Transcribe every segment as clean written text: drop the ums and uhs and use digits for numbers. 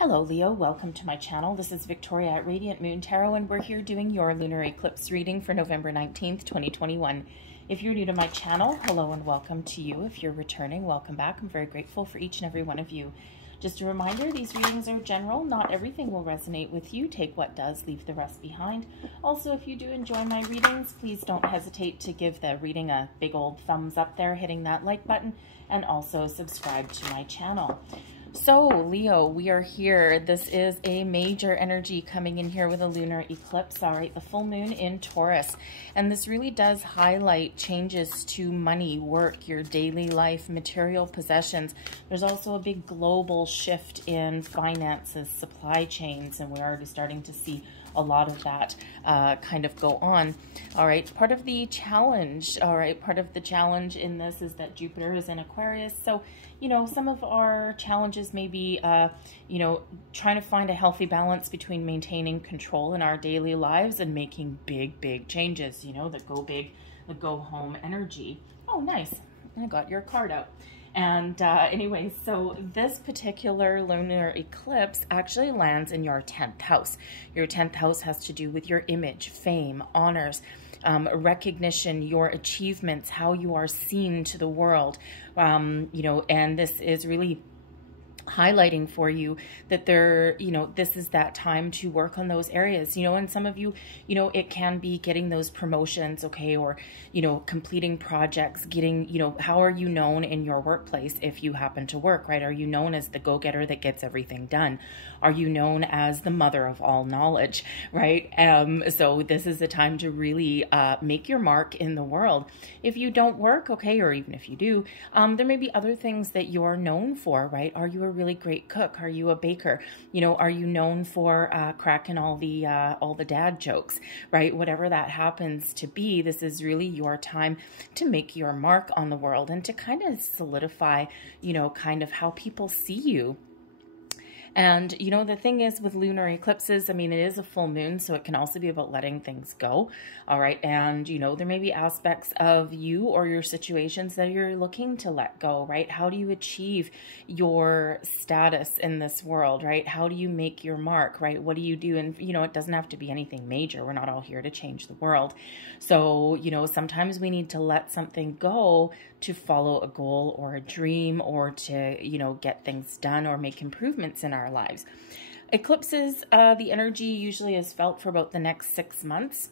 Hello Leo, welcome to my channel. This is Victoria at Radiant Moon Tarot, and we're here doing your lunar eclipse reading for November 19th, 2021. If you're new to my channel, hello and welcome to you. If you're returning, welcome back. I'm very grateful for each and every one of you. Just a reminder, these readings are general. Not everything will resonate with you. Take what does, leave the rest behind. Also, if you do enjoy my readings, please don't hesitate to give the reading a big old thumbs up there, hitting that like button, and also subscribe to my channel. So Leo, we are here. This is a major energy coming in here with a lunar eclipse, all right, the full moon in Taurus. And this really does highlight changes to money, work, your daily life, material possessions. There's also a big global shift in finances, supply chains, and we're already starting to see a lot of that kind of go on. All right, part of the challenge, part of the challenge in this is that Jupiter is in Aquarius. So, you know, some of our challenges may be, you know, trying to find a healthy balance between maintaining control in our daily lives and making big changes, you know, the go big, the go home energy. Oh, nice. I got your card out. And anyway, so this particular lunar eclipse actually lands in your 10th house. Your 10th house has to do with your image, fame, honors, recognition, your achievements, how you are seen to the world, you know, and this is really highlighting for you that there, you know, this is that time to work on those areas, you know, and some of you, you know, it can be getting those promotions, okay, or, you know, completing projects, getting, you know, how are you known in your workplace if you happen to work, right? Are you known as the go-getter that gets everything done? Are you known as the mother of all knowledge, right? So this is the time to really make your mark in the world. If you don't work, okay, or even if you do, there may be other things that you're known for, right? Are you a really great cook? Are you a baker? You know, are you known for cracking all the dad jokes, right? Whatever that happens to be, this is really your time to make your mark on the world and to kind of solidify, you know, kind of how people see you. And, you know, the thing is with lunar eclipses, I mean, it is a full moon, so it can also be about letting things go. All right. And, you know, there may be aspects of you or your situations that you're looking to let go, right? How do you achieve your status in this world, right? How do you make your mark, right? What do you do? And, you know, it doesn't have to be anything major. We're not all here to change the world. So, you know, sometimes we need to let something go to follow a goal or a dream or to, you know, get things done or make improvements in our lives. Eclipses, the energy usually is felt for about the next 6 months.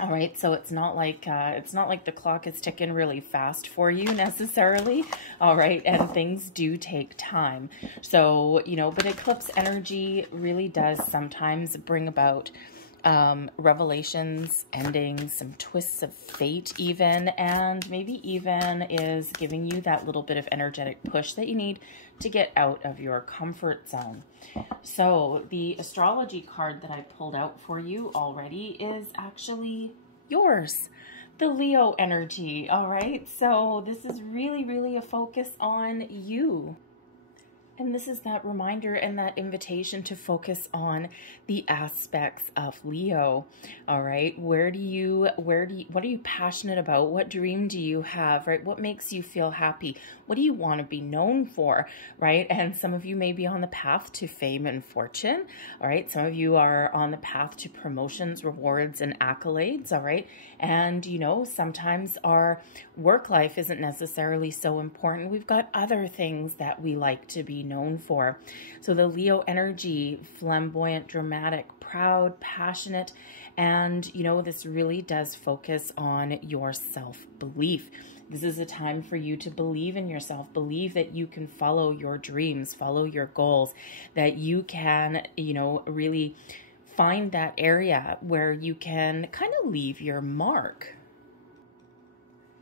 All right, so it's not like the clock is ticking really fast for you necessarily. All right, and things do take time. So, you know, but eclipse energy really does sometimes bring about revelations, endings, some twists of fate even, and maybe even is giving you that little bit of energetic push that you need to get out of your comfort zone. So the astrology card that I pulled out for you already is actually yours, the Leo energy. All right, so this is really a focus on you. And this is that reminder and that invitation to focus on the aspects of Leo. All right. What are you passionate about? What dream do you have, right? What makes you feel happy? What do you want to be known for, right? And some of you may be on the path to fame and fortune. All right. Some of you are on the path to promotions, rewards, and accolades. All right. And, you know, sometimes our work life isn't necessarily so important. We've got other things that we like to be known for. So the Leo energy, flamboyant, dramatic, proud, passionate, and, you know, this really does focus on your self-belief. This is a time for you to believe in yourself, believe that you can follow your dreams, follow your goals, that you can, you know, really find that area where you can kind of leave your mark.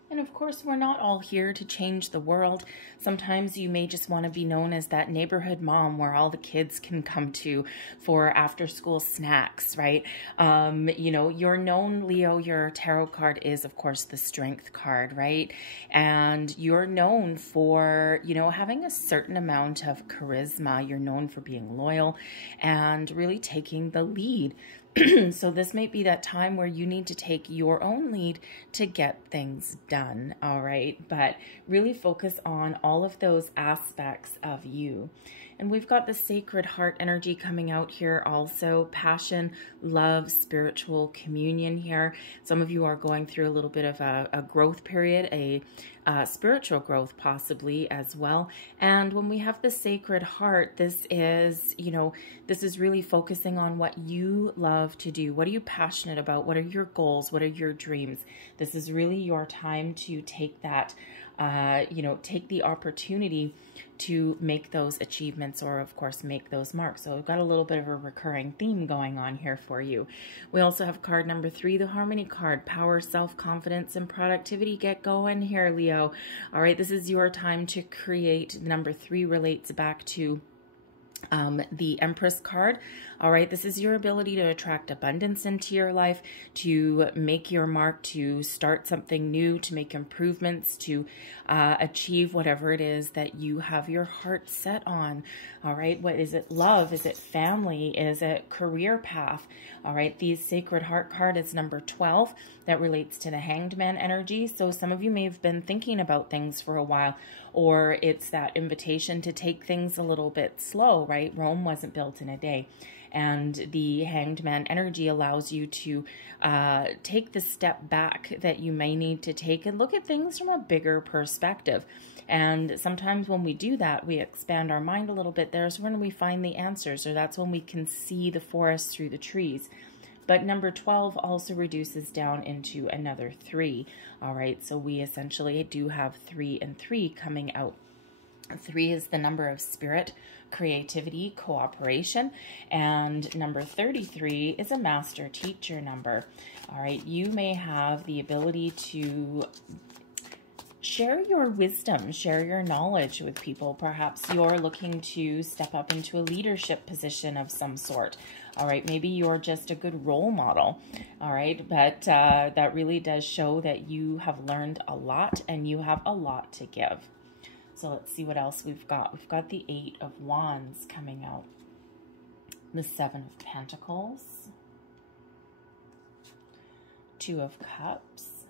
And of course, we're not all here to change the world. Sometimes you may just want to be known as that neighborhood mom where all the kids can come to for after school snacks, right? You know, you're known, Leo, your tarot card is, of course, the strength card, right? And you're known for, you know, having a certain amount of charisma. You're known for being loyal and really taking the lead. So this might be that time where you need to take your own lead to get things done, all right? But really focus on all of those aspects of you. And we've got the Sacred Heart energy coming out here also. Passion, love, spiritual communion here. Some of you are going through a little bit of a growth period, a spiritual growth possibly as well. And when we have the Sacred Heart, this is, you know, this is really focusing on what you love to do. What are you passionate about? What are your goals? What are your dreams? This is really your time to take that, you know, take the opportunity to make those achievements, or of course make those marks. So we've got a little bit of a recurring theme going on here for you. We also have card number 3, the Harmony card, power, self-confidence, and productivity. Get going here, Leo. All right, this is your time to create. Number 3 relates back to the Empress card. All right, this is your ability to attract abundance into your life, to make your mark, to start something new, to make improvements, to achieve whatever it is that you have your heart set on. All right, what is it? Love? Is it family? Is it career path? All right, the Sacred Heart card is number 12. That relates to the Hanged Man energy. So some of you may have been thinking about things for a while, or it's that invitation to take things a little bit slow, right? Rome wasn't built in a day. And the Hanged Man energy allows you to take the step back that you may need to take and look at things from a bigger perspective. And sometimes when we do that, we expand our mind a little bit. There's when we find the answers, or that's when we can see the forest through the trees. But number 12 also reduces down into another 3. All right, so we essentially do have 3 and 3 coming out. 3 is the number of spirit, creativity, cooperation, and number 33 is a master teacher number. All right, you may have the ability to share your wisdom, share your knowledge with people. Perhaps you're looking to step up into a leadership position of some sort. All right, maybe you're just a good role model. All right, but that really does show that you have learned a lot and you have a lot to give. So let's see what else we've got. We've got the 8 of Wands coming out. The 7 of Pentacles. 2 of Cups.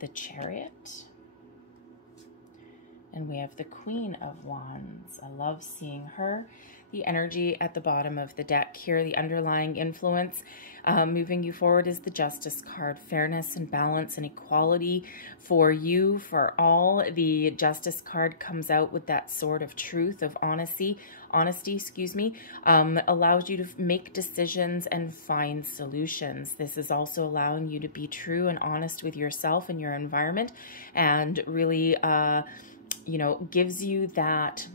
The Chariot. And we have the Queen of Wands. I love seeing her. The energy at the bottom of the deck here, the underlying influence moving you forward is the Justice card. Fairness and balance and equality for you, for all. The Justice card comes out with that sword of truth, of honesty, excuse me, allows you to make decisions and find solutions. This is also allowing you to be true and honest with yourself and your environment, and really, you know, gives you that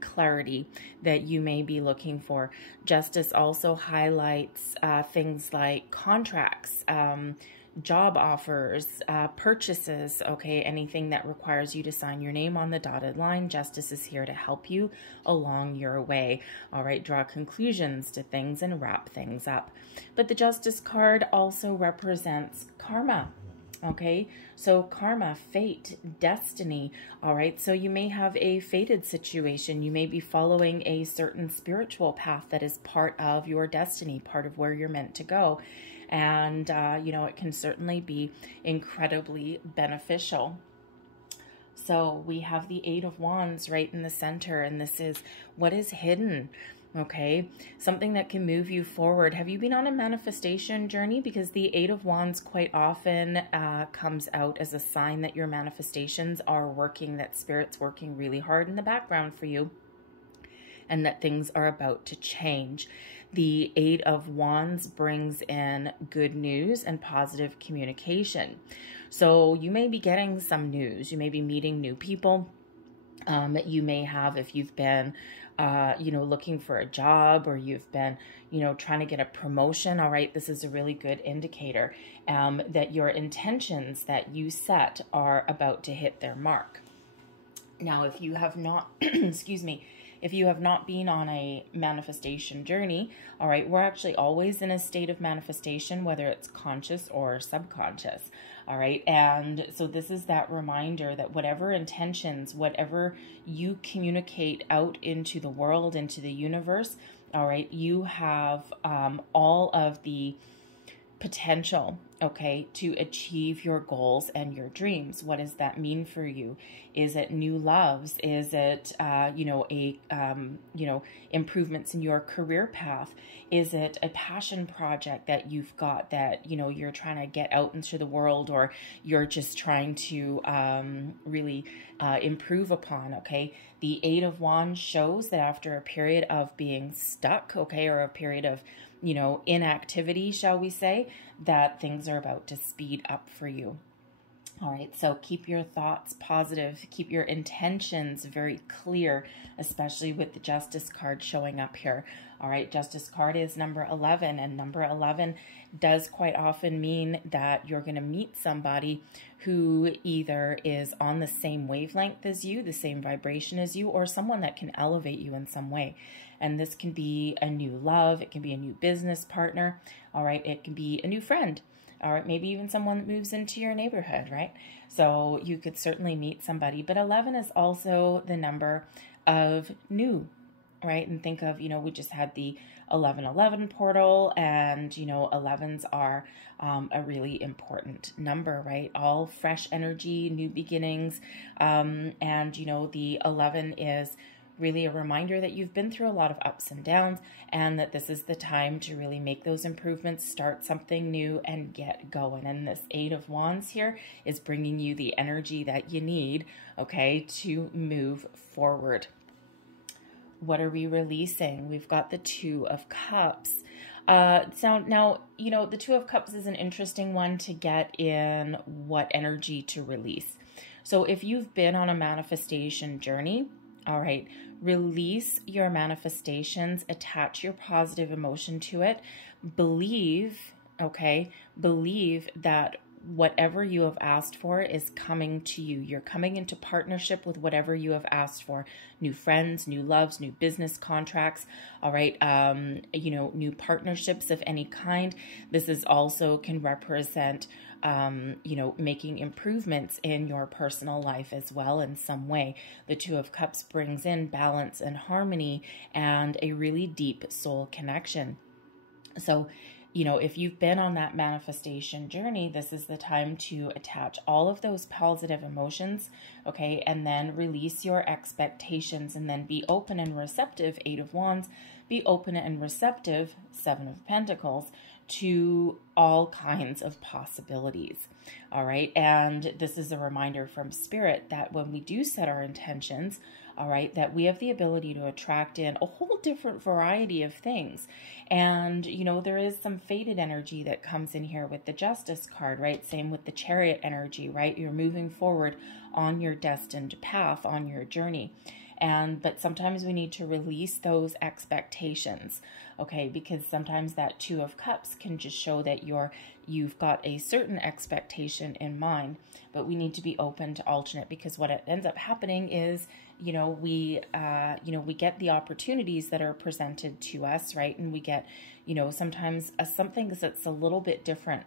clarity that you may be looking for. Justice also highlights things like contracts, job offers, purchases, okay, anything that requires you to sign your name on the dotted line. Justice is here to help you along your way. All right, draw conclusions to things and wrap things up. But the Justice card also represents karma. Okay, so karma, fate, destiny. All right, so you may have a fated situation. You may be following a certain spiritual path that is part of your destiny, part of where you're meant to go. And, you know, it can certainly be incredibly beneficial. So we have the 8 of Wands right in the center, and this is what is hidden. Okay, something that can move you forward. Have you been on a manifestation journey? Because the 8 of Wands quite often comes out as a sign that your manifestations are working, that Spirit's working really hard in the background for you, and that things are about to change. The 8 of Wands brings in good news and positive communication. So you may be getting some news. You may be meeting new people. You may have, if you've been you know, looking for a job, or you've been, you know, trying to get a promotion. All right, this is a really good indicator that your intentions that you set are about to hit their mark. Now, if you have not, excuse me, if you have not been on a manifestation journey, all right, we're actually always in a state of manifestation, whether it's conscious or subconscious. All right, and so this is that reminder that whatever intentions, whatever you communicate out into the world, into the universe, all right, you have all of the potential, okay, to achieve your goals and your dreams. What does that mean for you? Is it new loves? Is it, improvements in your career path? Is it a passion project that you've got that, you're trying to get out into the world, or you're just trying to really improve upon, okay? The Eight of Wands shows that after a period of being stuck, okay, or a period of inactivity, shall we say, that things are about to speed up for you. All right, so keep your thoughts positive, keep your intentions very clear, especially with the Justice card showing up here. All right, Justice card is number 11, and number 11 does quite often mean that you're going to meet somebody who either is on the same wavelength as you, the same vibration as you, or someone that can elevate you in some way. And this can be a new love, it can be a new business partner, all right, it can be a new friend. All right, maybe even someone that moves into your neighborhood, right? So you could certainly meet somebody. But 11 is also the number of new, right? And think of, we just had the 1111 portal, and, 11s are a really important number, right? All fresh energy, new beginnings. And, the 11 is really a reminder that you've been through a lot of ups and downs, and that this is the time to really make those improvements, start something new, and get going. And this Eight of Wands here is bringing you the energy that you need, okay, to move forward. What are we releasing? We've got the Two of Cups. So now, the Two of Cups is an interesting one to get in what energy to release. So if you've been on a manifestation journey, all right, release your manifestations, attach your positive emotion to it, believe, okay, believe that whatever you have asked for is coming to you. You're coming into partnership with whatever you have asked for. New friends, new loves, new business contracts, all right, new partnerships of any kind. This is also can represent making improvements in your personal life as well in some way. The Two of Cups brings in balance and harmony and a really deep soul connection. So, if you've been on that manifestation journey, this is the time to attach all of those positive emotions, okay, and then release your expectations, and then be open and receptive, Eight of Wands, be open and receptive, Seven of Pentacles, to all kinds of possibilities. All right, and this is a reminder from Spirit that when we do set our intentions, all right, that we have the ability to attract in a whole different variety of things. And, there is some fated energy that comes in here with the Justice card, right? Same with the Chariot energy, right? You're moving forward on your destined path, on your journey. But sometimes we need to release those expectations, okay? Because sometimes that Two of Cups can just show that you've got a certain expectation in mind, but we need to be open to alternate, because what it ends up happening is, we get the opportunities that are presented to us, right? And we get, sometimes something that's a little bit different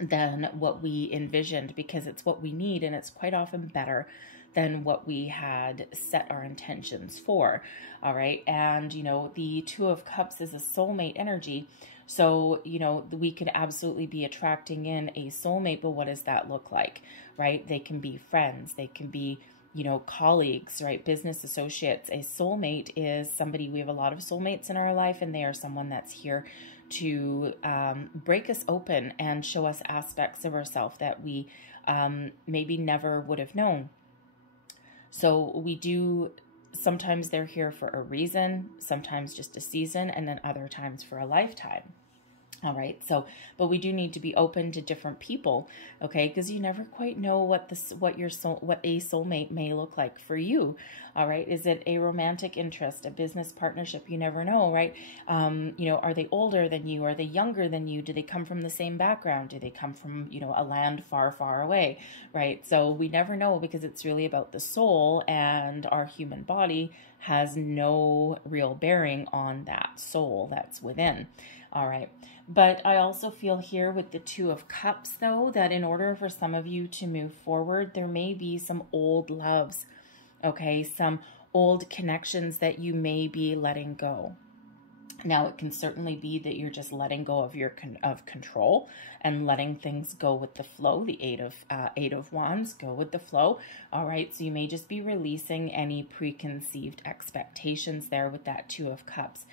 than what we envisioned, because it's what we need, and it's quite often better than what we had set our intentions for. All right. And, the Two of Cups is a soulmate energy. So, we could absolutely be attracting in a soulmate, but what does that look like, right? They can be friends. They can be, colleagues, right? Business associates. A soulmate is somebody, we have a lot of soulmates in our life, and they are someone that's here to break us open and show us aspects of ourselves that we maybe never would have known. So we do, sometimes they're here for a reason, sometimes just a season, and then other times for a lifetime. All right. So, but we do need to be open to different people, okay? Because you never quite know what a soulmate may look like for you. All right. Is it a romantic interest, a business partnership? You never know, right? Are they older than you? Are they younger than you? Do they come from the same background? Do they come from, a land far, far away, right? So we never know, because it's really about the soul, and our human body has no real bearing on that soul that's within. All right. But I also feel here with the Two of Cups, though, that in order for some of you to move forward, there may be some old loves, okay? Some old connections that you may be letting go. Now, it can certainly be that you're just letting go of your control and letting things go with the flow. The Eight of Wands, go with the flow. All right, so you may just be releasing any preconceived expectations there with that Two of Cups.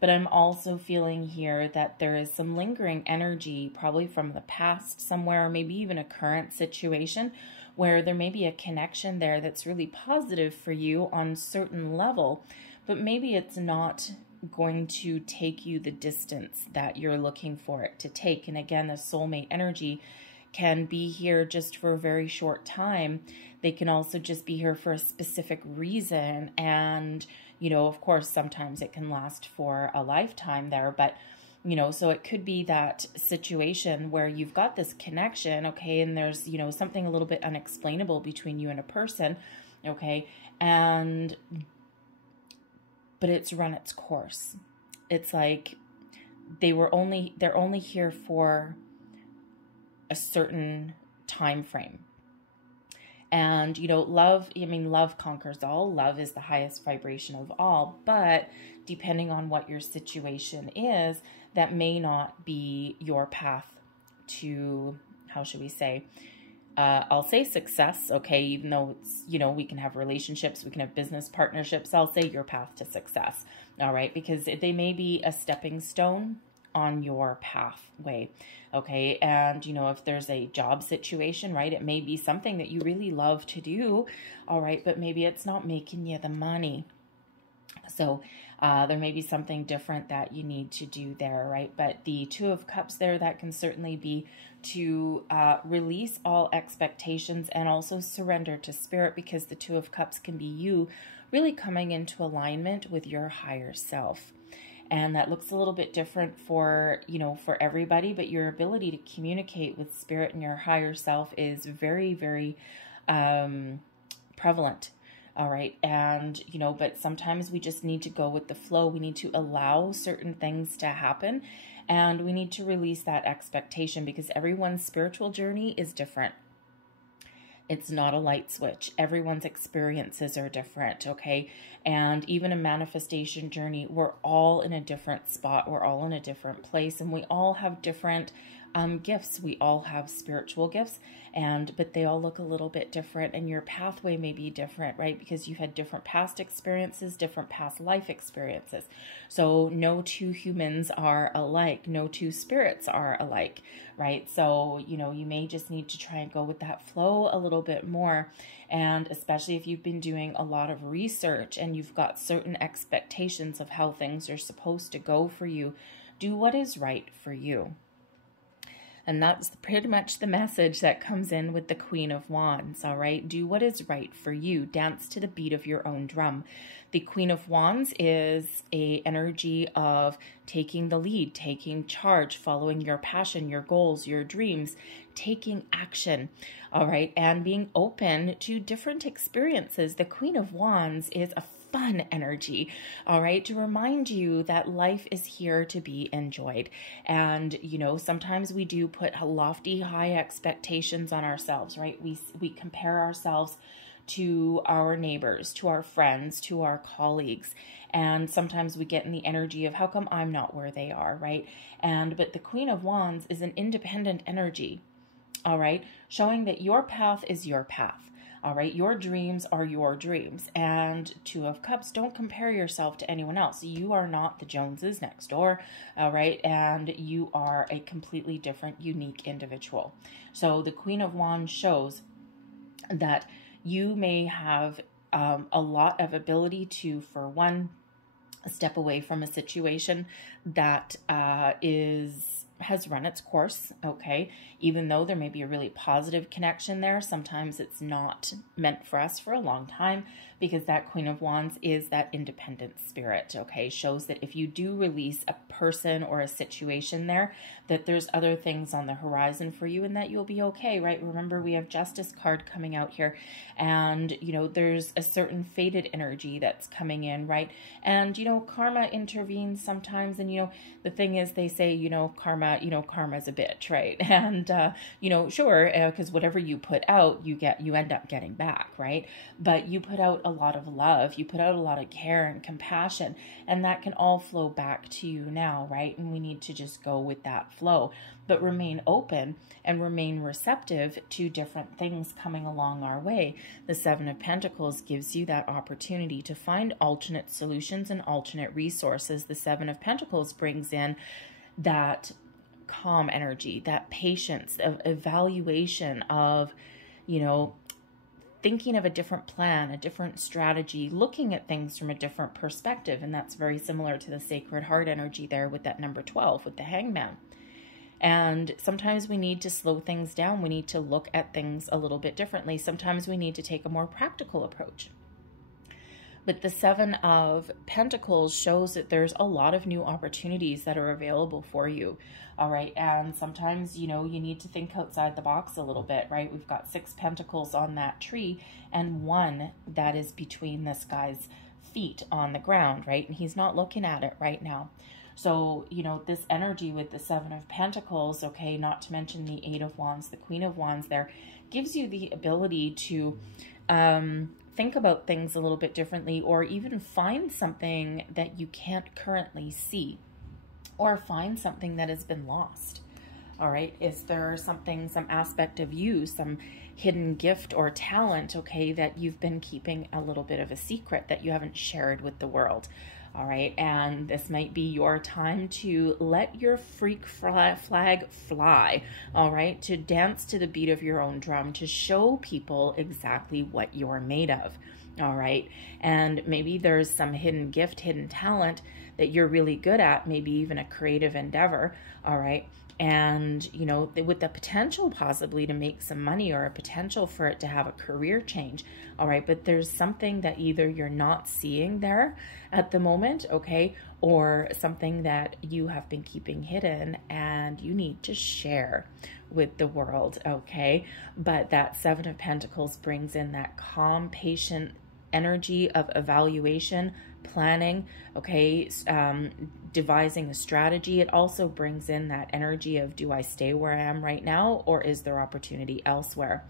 But I'm also feeling here that there is some lingering energy, probably from the past somewhere, or maybe even a current situation, where there may be a connection there that's really positive for you on a certain level, but maybe it's not going to take you the distance that you're looking for it to take. And again, the soulmate energy can be here just for a very short time. They can also just be here for a specific reason. And, you know, of course, sometimes it can last for a lifetime there, but you know, so it could be that situation where you've got this connection, okay, and there's, you know, something a little bit unexplainable between you and a person, okay, but it's run its course. It's like they're only here for a certain time frame. And, you know, love conquers all. Love is the highest vibration of all. But depending on what your situation is, that may not be your path to, how should we say, I'll say success, okay, even though it's, you know, we can have relationships, we can have business partnerships, I'll say your path to success, all right, because they may be a stepping stone on your pathway, okay, and, you know, if there's a job situation, right, it may be something that you really love to do, all right, but maybe it's not making you the money, so there may be something different that you need to do there, right? But the Two of Cups there, that can certainly be to release all expectations and also surrender to spirit, because the Two of Cups can be you really coming into alignment with your higher self. And that looks a little bit different for, you know, for everybody, but your ability to communicate with spirit and your higher self is very, very prevalent. All right. And, you know, but sometimes we just need to go with the flow. We need to allow certain things to happen, and we need to release that expectation, because everyone's spiritual journey is different. It's not a light switch. Everyone's experiences are different. Okay. And even a manifestation journey, we're all in a different spot. We're all in a different place, and we all have different gifts. We all have spiritual gifts, but they all look a little bit different, and your pathway may be different, right? Because you've had different past experiences, different past life experiences. So no two humans are alike. No two spirits are alike, right? So, you know, you may just need to try and go with that flow a little bit more. And especially if you've been doing a lot of research and you've got certain expectations of how things are supposed to go for you, do what is right for you. And that's pretty much the message that comes in with the Queen of Wands, all right? Do what is right for you. Dance to the beat of your own drum. The Queen of Wands is an energy of taking the lead, taking charge, following your passion, your goals, your dreams, taking action, all right? And being open to different experiences. The Queen of Wands is a fun energy, all right, to remind you that life is here to be enjoyed. And, you know, sometimes we do put lofty, high expectations on ourselves, right? We compare ourselves to our neighbors, to our friends, to our colleagues. And sometimes we get in the energy of, how come I'm not where they are, right? But the Queen of Wands is an independent energy, all right, showing that your path is your path. All right, your dreams are your dreams. And Two of Cups, don't compare yourself to anyone else. You are not the Joneses next door, all right? And you are a completely different, unique individual. So the Queen of Wands shows that you may have a lot of ability to, for one, step away from a situation that has run its course, okay? Even though there may be a really positive connection there, sometimes it's not meant for us for a long time, because that Queen of Wands is that independent spirit, okay? Shows that if you do release a person or a situation there, that there's other things on the horizon for you and that you'll be okay, right? Remember, we have Justice card coming out here, and, you know, there's a certain fated energy that's coming in, right? And, you know, karma intervenes sometimes, and, you know, the thing is, they say, you know, karma you know, karma's a bitch, right? And, you know, sure, because whatever you put out, you end up getting back, right? But you put out a lot of love, you put out a lot of care and compassion, and that can all flow back to you now, right? And we need to just go with that flow, but remain open and remain receptive to different things coming along our way. The Seven of Pentacles gives you that opportunity to find alternate solutions and alternate resources. The Seven of Pentacles brings in that calm energy, that patience, of evaluation, of, you know, thinking of a different plan, a different strategy, looking at things from a different perspective. And that's very similar to the Sacred Heart energy there with that number 12, with the Hangman. And sometimes we need to slow things down. We need to look at things a little bit differently. Sometimes we need to take a more practical approach. But the Seven of Pentacles shows that there's a lot of new opportunities that are available for you. All right. And sometimes, you know, you need to think outside the box a little bit, right? We've got 6 pentacles on that tree and 1 that is between this guy's feet on the ground, right? And he's not looking at it right now. So, you know, this energy with the Seven of Pentacles, okay, not to mention the 8 of Wands, the Queen of Wands there, gives you the ability to think about things a little bit differently, or even find something that you can't currently see, or find something that has been lost. All right. Is there something, some aspect of you, some hidden gift or talent, okay, that you've been keeping a little bit of a secret that you haven't shared with the world? All right. And this might be your time to let your freak flag fly. All right. To dance to the beat of your own drum, to show people exactly what you're made of. All right. And maybe there's some hidden gift, hidden talent that you're really good at, maybe even a creative endeavor. All right. And, you know, with the potential possibly to make some money, or a potential for it to have a career change. All right. But there's something that either you're not seeing there at the moment, okay, or something that you have been keeping hidden and you need to share with the world, okay? But that Seven of Pentacles brings in that calm, patient energy of evaluation, planning, okay, devising a strategy. It also brings in that energy of, do I stay where I am right now, or is there opportunity elsewhere?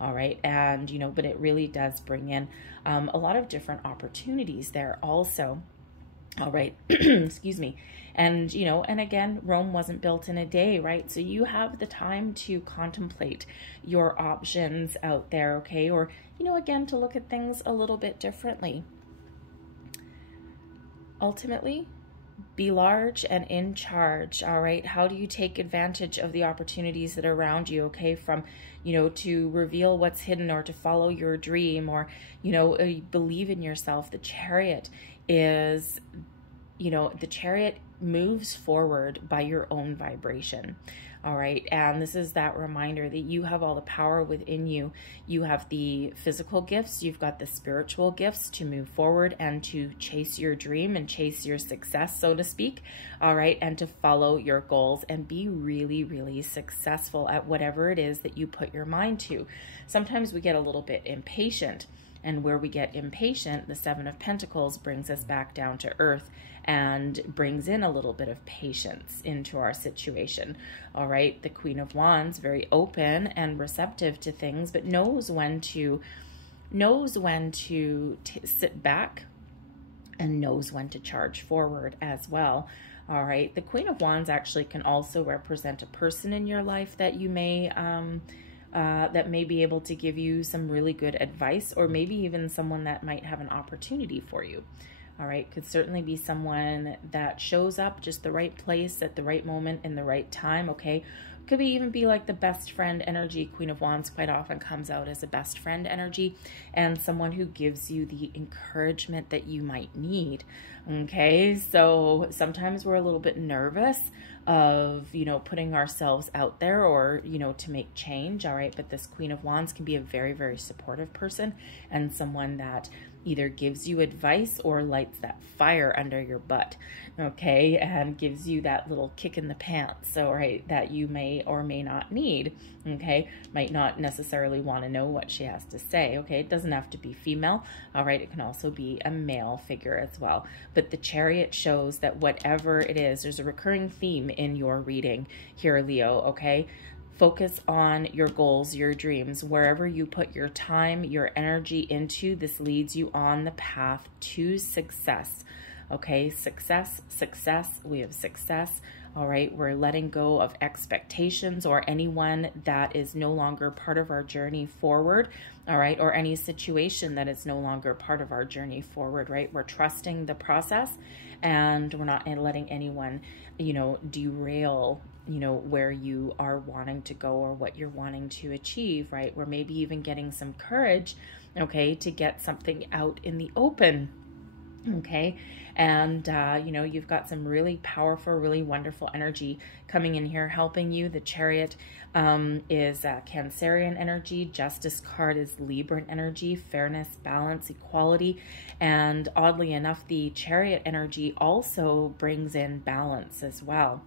All right. And, you know, but it really does bring in a lot of different opportunities there also. All right. Excuse me. And, you know, and again, Rome wasn't built in a day, right? So you have the time to contemplate your options out there, okay? Or, you know, again, to look at things a little bit differently. Ultimately, be large and in charge, all right? How do you take advantage of the opportunities that are around you, okay? From, you know, to reveal what's hidden, or to follow your dream, or, you know, believe in yourself. The Chariot is, you know, the Chariot moves forward by your own vibration. All right. And this is that reminder that you have all the power within you. You have the physical gifts. You've got the spiritual gifts to move forward and to chase your dream and chase your success, so to speak. All right. And to follow your goals and be really, really successful at whatever it is that you put your mind to. Sometimes we get a little bit impatient. And where we get impatient, the Seven of Pentacles brings us back down to earth and brings in a little bit of patience into our situation. All right. The Queen of Wands, very open and receptive to things, but knows when to sit back and knows when to charge forward as well. All right. The Queen of Wands actually can also represent a person in your life that you may, that may be able to give you some really good advice, or maybe even someone that might have an opportunity for you. All right. Could certainly be someone that shows up just the right place at the right moment in the right time. Okay. Could even be like the best friend energy. Queen of Wands quite often comes out as a best friend energy, and someone who gives you the encouragement that you might need. Okay. So sometimes we're a little bit nervous of, you know, putting ourselves out there, or, you know, to make change. All right. But this Queen of Wands can be a very, very supportive person, and someone that, either gives you advice or lights that fire under your butt, okay, and gives you that little kick in the pants, so right, that you may or may not need, okay. Might not necessarily want to know what she has to say, okay. It doesn't have to be female, all right. It can also be a male figure as well. But the Chariot shows that whatever it is, there's a recurring theme in your reading here, Leo, okay. Focus on your goals, your dreams. Wherever you put your time, your energy into, this leads you on the path to success. Okay, success, success. We have success. All right, we're letting go of expectations or anyone that is no longer part of our journey forward. All right, or any situation that is no longer part of our journey forward, right? We're trusting the process, and we're not letting anyone, you know, derail, you know, where you are wanting to go or what you're wanting to achieve, right? We're maybe even getting some courage, okay, to get something out in the open, okay? And, you know, you've got some really powerful, really wonderful energy coming in here, helping you. The Chariot is Cancerian energy. Justice card is Libran energy, fairness, balance, equality. And oddly enough, the Chariot energy also brings in balance as well,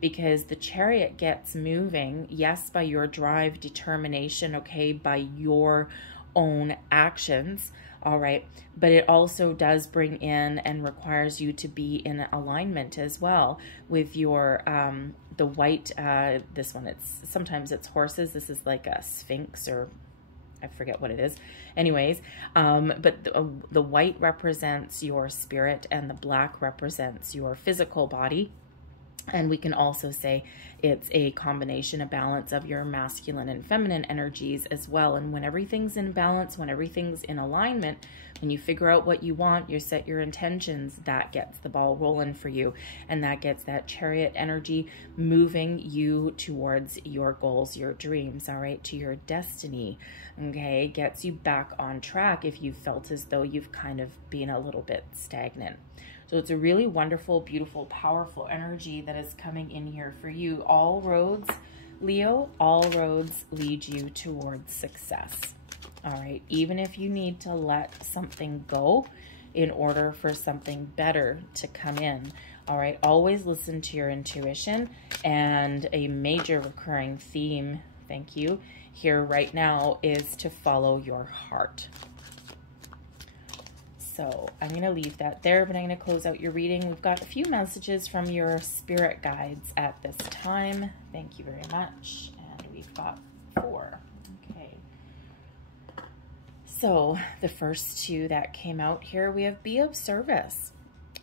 because the Chariot gets moving, yes, by your drive, determination, okay, by your own actions, all right, but it also does bring in and requires you to be in alignment as well with your the white, this one, sometimes it's horses, this is like a sphinx, or I forget what it is. Anyways, but the white represents your spirit and the black represents your physical body. And we can also say it's a combination, a balance of your masculine and feminine energies as well. And when everything's in balance, when everything's in alignment, when you figure out what you want, you set your intentions, that gets the ball rolling for you. And that gets that Chariot energy moving you towards your goals, your dreams, all right, to your destiny, okay? Gets you back on track if you felt as though you've kind of been a little bit stagnant. So it's a really wonderful, beautiful, powerful energy that is coming in here for you. All roads, Leo, all roads lead you towards success. All right, even if you need to let something go in order for something better to come in. All right, always listen to your intuition. And a major recurring theme, thank you, here right now is to follow your heart. So I'm going to leave that there, but I'm going to close out your reading. We've got a few messages from your spirit guides at this time. Thank you very much. And we've got 4. Okay. So the first 2 that came out here, we have be of service.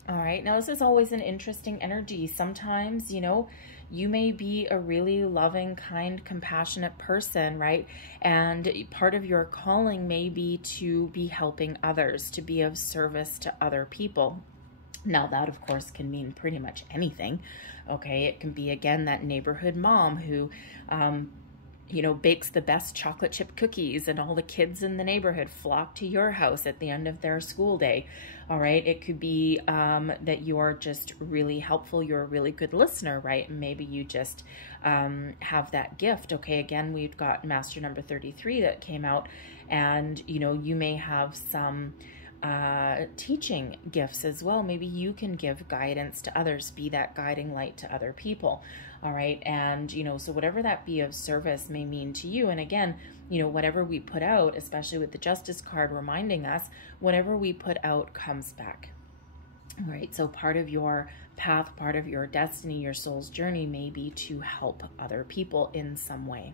All right. Now, this is always an interesting energy. Sometimes, you know, you may be a really loving, kind, compassionate person, right? And part of your calling may be to be helping others, to be of service to other people. Now, that, of course, can mean pretty much anything, okay? It can be, again, that neighborhood mom who, you know, bakes the best chocolate chip cookies and all the kids in the neighborhood flock to your house at the end of their school day. All right. It could be that you're just really helpful. You're a really good listener, right? Maybe you just have that gift. Okay. Again, we've got master number 33 that came out, and, you know, you may have some teaching gifts as well. Maybe you can give guidance to others, be that guiding light to other people. All right. And, you know, so whatever that be of service may mean to you. And again, you know, whatever we put out, especially with the Justice card reminding us, whatever we put out comes back. All right. So part of your path, part of your destiny, your soul's journey may be to help other people in some way.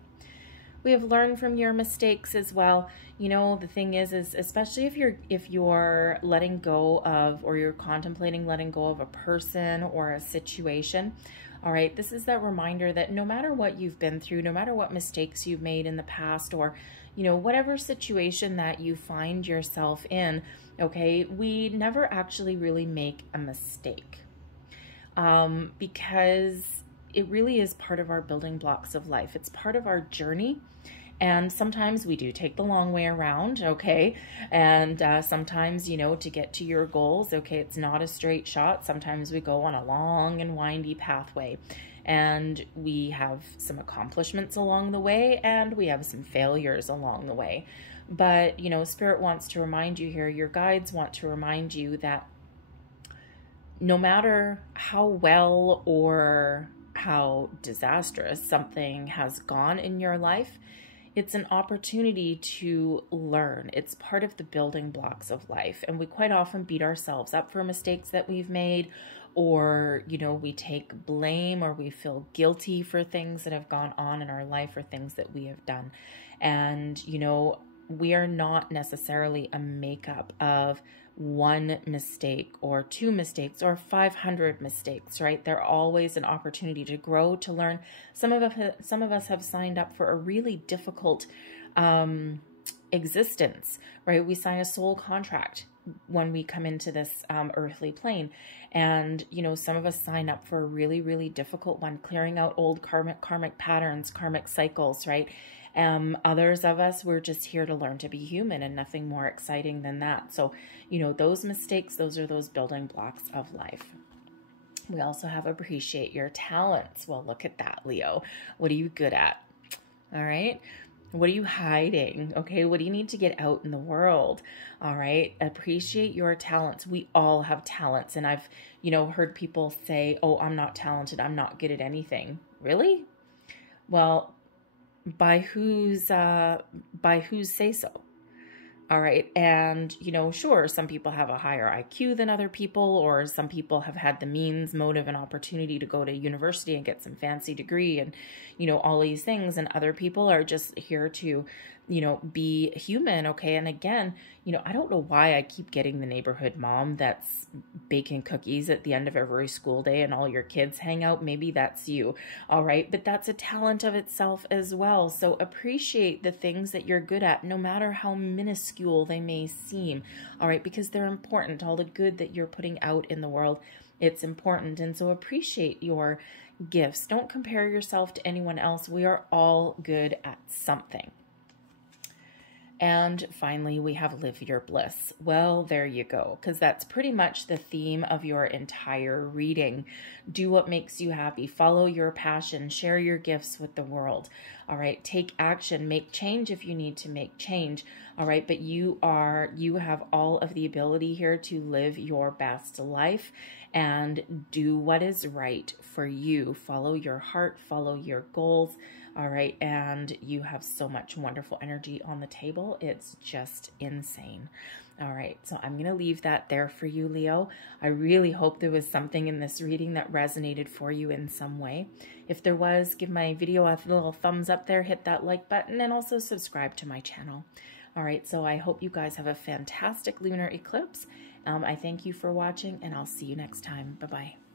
We have learned from your mistakes as well. You know, the thing is especially if you're letting go of, or you're contemplating letting go of a person or a situation. All right, this is that reminder that no matter what you've been through, no matter what mistakes you've made in the past, or, you know, whatever situation that you find yourself in, okay, we never actually really make a mistake, because it really is part of our building blocks of life. It's part of our journey. And sometimes we do take the long way around, okay? And sometimes, you know, to get to your goals, okay, it's not a straight shot. Sometimes we go on a long and windy pathway. And we have some accomplishments along the way, and we have some failures along the way. But, you know, Spirit wants to remind you here, your guides want to remind you that no matter how well or how disastrous something has gone in your life, it's an opportunity to learn. It's part of the building blocks of life. And we quite often beat ourselves up for mistakes that we've made, or, you know, we take blame or we feel guilty for things that have gone on in our life or things that we have done. And, you know, we are not necessarily a makeup of one mistake or two mistakes or 500 mistakes, right? They're always an opportunity to grow, to learn. Some of us have signed up for a really difficult existence, right? We sign a soul contract when we come into this earthly plane. And, you know, some of us sign up for a really, really difficult one, clearing out old karmic patterns, karmic cycles, right? Others of us, we're just here to learn to be human, and nothing more exciting than that. So, you know, those mistakes, those are those building blocks of life. We also have appreciate your talents. Well, look at that, Leo. What are you good at? All right. What are you hiding? Okay. What do you need to get out in the world? All right. Appreciate your talents. We all have talents. And I've, you know, heard people say, oh, I'm not talented. I'm not good at anything. Really? Well, by whose say so? All right. And, you know, sure, some people have a higher IQ than other people, or some people have had the means, motive, and opportunity to go to university and get some fancy degree and, you know, all these things. And other people are just here to, you know, be human. Okay. And again, you know, I don't know why I keep getting the neighborhood mom that's baking cookies at the end of every school day and all your kids hang out. Maybe that's you. All right. But that's a talent of itself as well. So appreciate the things that you're good at, no matter how minuscule they may seem. All right. Because they're important. All the good that you're putting out in the world, it's important. And so appreciate your gifts. Don't compare yourself to anyone else. We are all good at something. And finally, we have live your bliss. Well, there you go, because that's pretty much the theme of your entire reading. Do what makes you happy. Follow your passion. Share your gifts with the world. All right. Take action. Make change if you need to make change. All right. But you have all of the ability here to live your best life and do what is right for you. Follow your heart. Follow your goals. All right. And you have so much wonderful energy on the table. It's just insane. All right. So I'm going to leave that there for you, Leo. I really hope there was something in this reading that resonated for you in some way. If there was, give my video a little thumbs up there, hit that like button, and also subscribe to my channel. All right. So I hope you guys have a fantastic lunar eclipse. I thank you for watching, and I'll see you next time. Bye-bye.